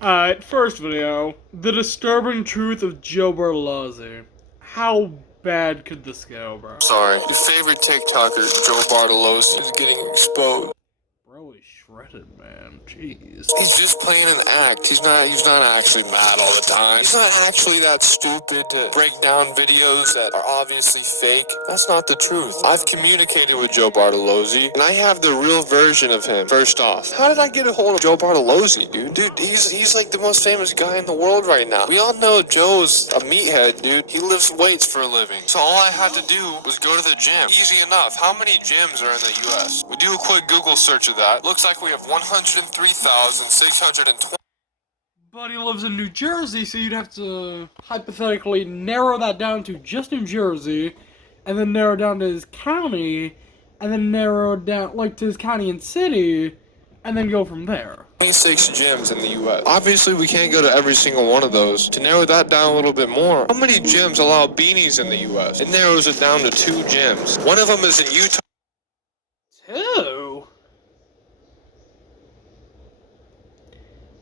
Alright, first video. The disturbing truth of Joe.bartolozzi. How bad could this go, bro? Sorry. Your favorite TikToker, Joe.bartolozzi, is getting exposed. Bro, he's shredded, man. Jeez. He's just playing an act. He's not actually mad all the time. He's not actually that stupid to break down videos that are obviously fake. That's not the truth. I've communicated with Joe Bartolozzi, and I have the real version of him. First off, how did I get a hold of Joe Bartolozzi, dude? Dude, he's like the most famous guy in the world right now. We all know Joe's a meathead, dude. He lifts weights for a living. So all I had to do was go to the gym. Easy enough. How many gyms are in the U.S.? We do a quick Google search of that. Looks like we have 103,620. But he lives in New Jersey, so you'd have to hypothetically narrow that down to just New Jersey, and then narrow down to his county, and then narrow it down, like, to his county and city, and then go from there. 26 gyms in the U.S. Obviously, we can't go to every single one of those. To narrow that down a little bit more, how many gyms allow beanies in the U.S.? It narrows it down to 2 gyms. One of them is in Utah. 2?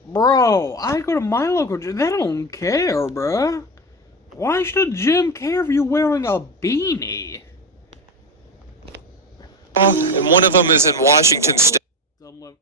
Bro, I go to my local gym. They don't care, bro. Why should a gym care if you're wearing a beanie? And one of them is in Washington State.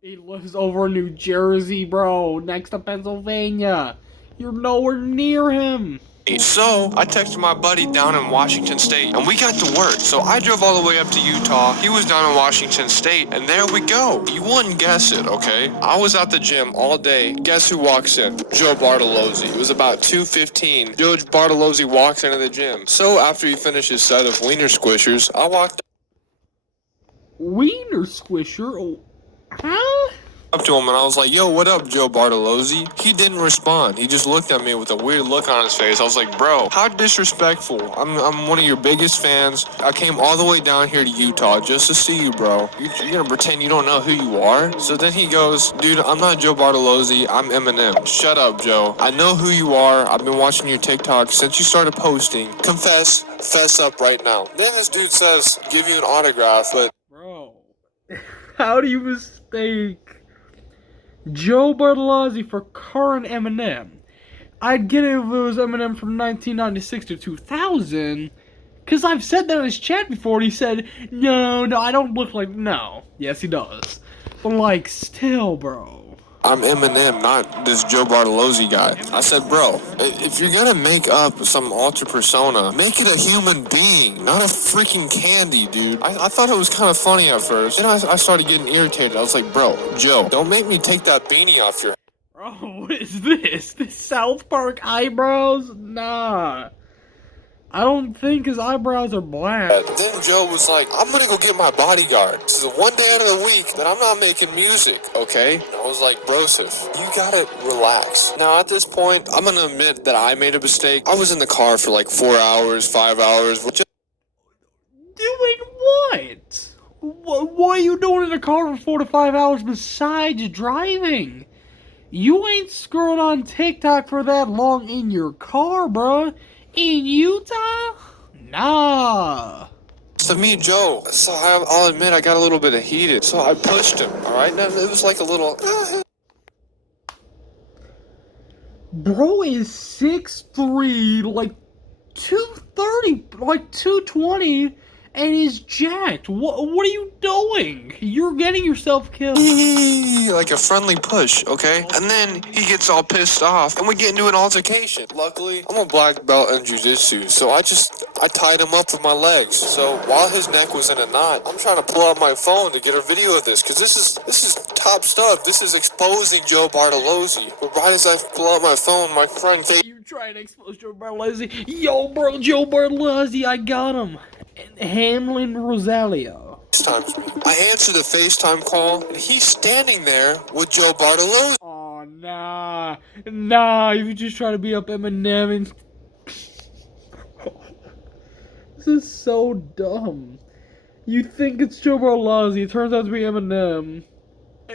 He lives over in New Jersey, bro, next to Pennsylvania. You're nowhere near him. So, I texted my buddy down in Washington State, and we got to work. So I drove all the way up to Utah. He was down in Washington State, and there we go. You wouldn't guess it, okay? I was at the gym all day. Guess who walks in? Joe Bartolozzi. It was about 2:15. Joe Bartolozzi walks into the gym. So after he finished his set of wiener squishers, I walked Wiener squisher? Oh, huh? up to him and I was like, yo, what up, Joe Bartolozzi? He didn't respond. He just looked at me with a weird look on his face. I was like, bro, how disrespectful. I'm one of your biggest fans. I came all the way down here to Utah just to see you, bro. You're gonna pretend you don't know who you are? So then he goes, dude, I'm not Joe Bartolozzi. I'm Eminem. Shut up, Joe. I know who you are. I've been watching your TikTok since you started posting. Fess up right now. Then this dude says, give you an autograph, but... Bro, how do you mistake Joe Bartolozzi for current Eminem? I'd get it if it was Eminem from 1996 to 2000, because I've said that in his chat before, and he said, no, I don't look like... No. Yes, he does. But, like, still, bro. I'm Eminem, not this Joe Bartolozzi guy. I said, bro, if you're gonna make up some alter persona, make it a human being, not a freaking candy, dude. I thought it was kind of funny at first. Then I started getting irritated. I was like, bro, Joe, don't make me take that beanie off your head. Bro, what is this? This South Park eyebrows? Nah. I don't think his eyebrows are black. Then Joe was like, I'm gonna go get my bodyguard. This is the one day out of the week that I'm not making music, okay? And I was like, Broseph, you gotta relax. Now at this point, I'm gonna admit that I made a mistake. I was in the car for like 4 hours, 5 hours. Doing what? What are you doing in the car for 4 to 5 hours besides driving? You ain't scrolling on TikTok for that long in your car, bruh. In Utah? Nah. To meet Joe, so I'll admit I got a little bit heated. So I pushed him, alright? It was like a little... Bro is 6'3", like 230, like 220, and is jacked. What are you doing? You're getting yourself killed. Like a friendly push, okay? And then he gets all pissed off, and we get into an altercation. Luckily, I'm a black belt in jiu-jitsu, so I tied him up with my legs. So while his neck was in a knot, I'm trying to pull out my phone to get a video of this, because this is top stuff. This is exposing Joe Bartolozzi. But right as I pull out my phone, my friend... You trying to expose Joe Bartolozzi? Yo, bro, Joe Bartolozzi, I got him. Hamlin Rosario. FaceTimes me. I answer the FaceTime call, and he's standing there with Joe Bartolozzi. Oh, nah, you just try to beat up Eminem and... This is so dumb. You think it's Joe Bartolozzi, it turns out to be Eminem.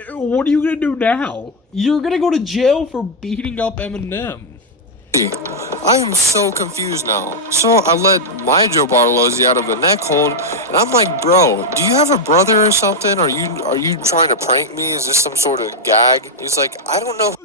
What are you gonna do now? You're gonna go to jail for beating up Eminem. I am so confused now. So I let my Joe Bartolozzi out of the neck hold, and I'm like, bro, do you have a brother or something? Are you trying to prank me? Is this some sort of gag? He's like, I don't know.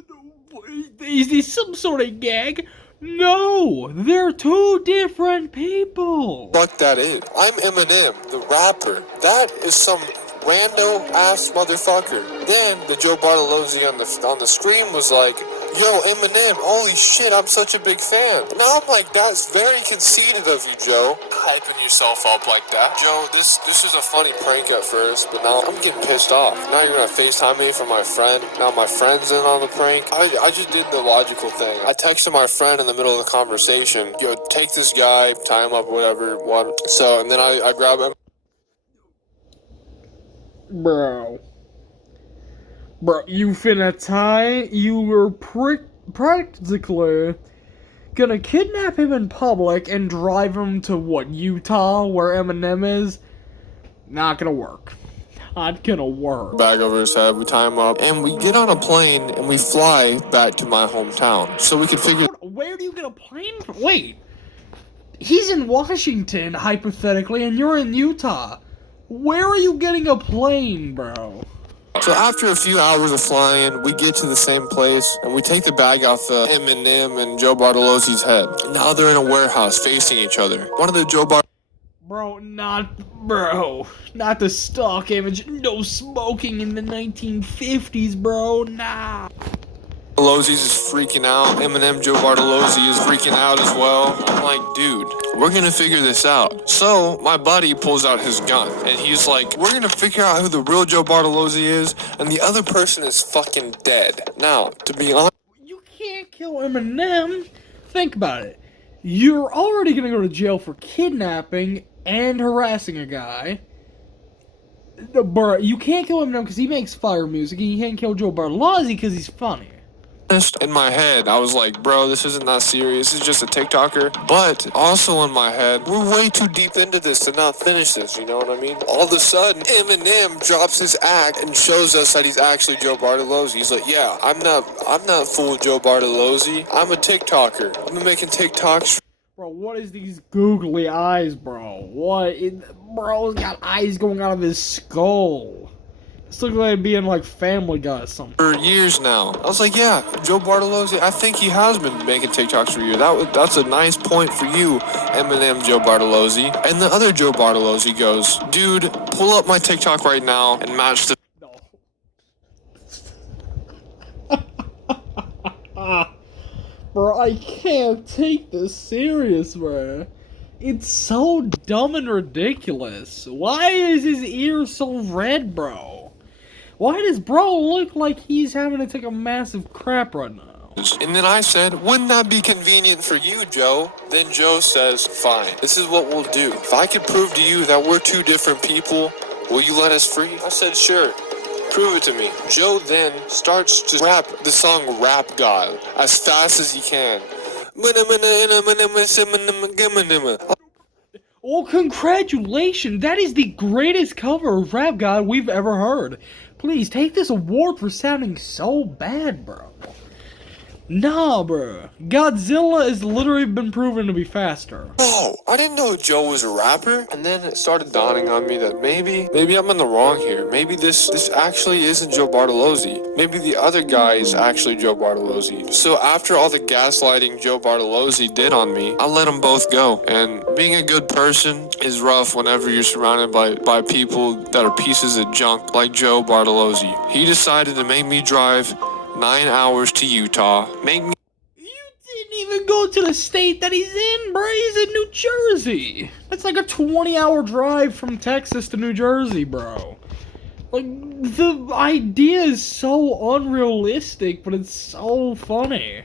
Is this some sort of gag? No, they're two different people. Fuck that is. I'm Eminem, the rapper. That is some rando ass motherfucker. Then the Joe Bartolozzi on the screen was like, yo, Eminem, holy shit, I'm such a big fan. Now I'm like, that's very conceited of you, Joe. Hyping yourself up like that. Joe, this is a funny prank at first, but now I'm getting pissed off. Now you're gonna FaceTime me for my friend. Now my friend's in on the prank. I just did the logical thing. I texted my friend in the middle of the conversation, yo, take this guy, tie him up, whatever, what. So, and then I grab him. Bro, you finna tie? You were practically gonna kidnap him in public and drive him to what, Utah, where Eminem is? Not gonna work. Not gonna work. Bag over his head, we tie him up, and we get on a plane and we fly back to my hometown. So we could figure. Where do you get a plane from? Wait, he's in Washington, hypothetically, and you're in Utah. Where are you getting a plane, bro? So after a few hours of flying, we get to the same place, and we take the bag off Eminem and Joe Bartolozzi's head. Now they're in a warehouse facing each other. One of the Not the stock image. No smoking in the 1950s, bro. Nah. Bartolozzis is freaking out. Eminem, Joe Bartolozzi is freaking out as well. I'm like, dude, we're gonna figure this out. So my buddy pulls out his gun, and he's like, we're gonna figure out who the real Joe Bartolozzi is, and the other person is fucking dead. Now, to be honest, you can't kill Eminem. Think about it. You're already gonna go to jail for kidnapping and harassing a guy. Bro, you can't kill Eminem because he makes fire music, and you can't kill Joe Bartolozzi because he's funny. in my head, I was like, bro, this isn't that serious. This is just a TikToker. But also in my head, we're way too deep into this to not finish this, you know what I mean? All of a sudden, Eminem drops his act and shows us that he's actually Joe Bartolozzi. He's like, yeah, I'm not fool Joe Bartolozzi. I'm a TikToker. I've been making TikToks. Bro, what is these googly eyes, bro? Bro's got eyes going out of his skull. This looks like being like Family Guy or something. For years now. I was like, yeah, Joe Bartolozzi, I think he has been making TikToks for you. That's a nice point for you, Eminem Joe Bartolozzi. And the other Joe Bartolozzi goes, dude, pull up my TikTok right now and match the... No. Bro, I can't take this serious, bro. It's so dumb and ridiculous. Why is his ear so red, bro? Why does bro look like he's having to take a massive crap right now? And then I said, wouldn't that be convenient for you, Joe? Then Joe says, fine, this is what we'll do. If I could prove to you that we're two different people, will you let us free? I said, sure. Prove it to me. Joe then starts to rap the song Rap God as fast as he can. Well, congratulations! That is the greatest cover of Rap God we've ever heard. Please, take this award for sounding so bad, bro. Nah, bro. Godzilla has literally been proven to be faster. Oh, I didn't know Joe was a rapper. And then it started dawning on me that maybe I'm in the wrong here. Maybe this actually isn't Joe Bartolozzi. Maybe the other guy is actually Joe Bartolozzi. So after all the gaslighting Joe Bartolozzi did on me, I let them both go. And being a good person is rough whenever you're surrounded by people that are pieces of junk like Joe Bartolozzi. He decided to make me drive 9 hours to Utah. You didn't even go to the state that he's in, bro. He's in New Jersey. That's like a 20-hour drive from Texas to New Jersey, bro. Like, the idea is so unrealistic, but it's so funny.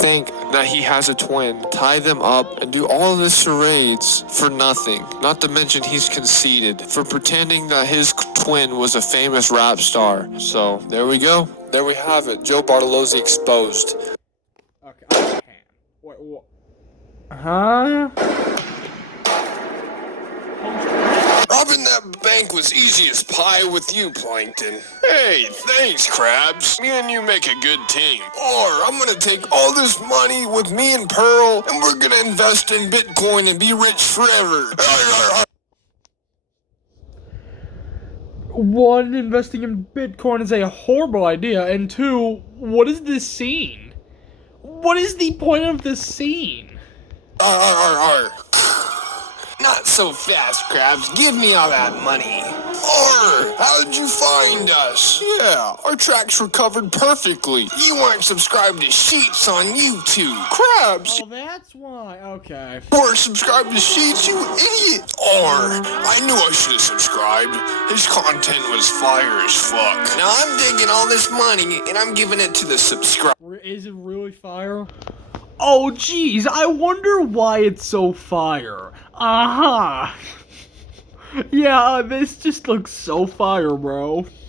Think that he has a twin, tie them up, and do all of this charades for nothing. Not to mention he's conceited for pretending that his twin was a famous rap star. So, there we go. There we have it. Joe Bartolozzi exposed. Okay, I can't. Wait, what? Huh? Robbing that bank was easy as pie with you, Plankton. Hey, thanks, Krabs. Me and you make a good team. Or I'm gonna take all this money with me and Pearl, and we're gonna invest in Bitcoin and be rich forever. one, investing in Bitcoin is a horrible idea, and two, what is this scene? What is the point of this scene? Arr. Not so fast, Krabs. Give me all that money. Arr, how did you find us? Yeah, our tracks recovered perfectly. You weren't subscribed to Sheets on YouTube. Krabs, Oh, that's why. Okay. you weren't subscribed to Sheets, you idiot. Arr, I knew I should have subscribed. His content was fire as fuck. Now I'm taking all this money and I'm giving it to the subscribers. Is it really fire? Oh, geez, I wonder why it's so fire. Yeah, this just looks so fire, bro.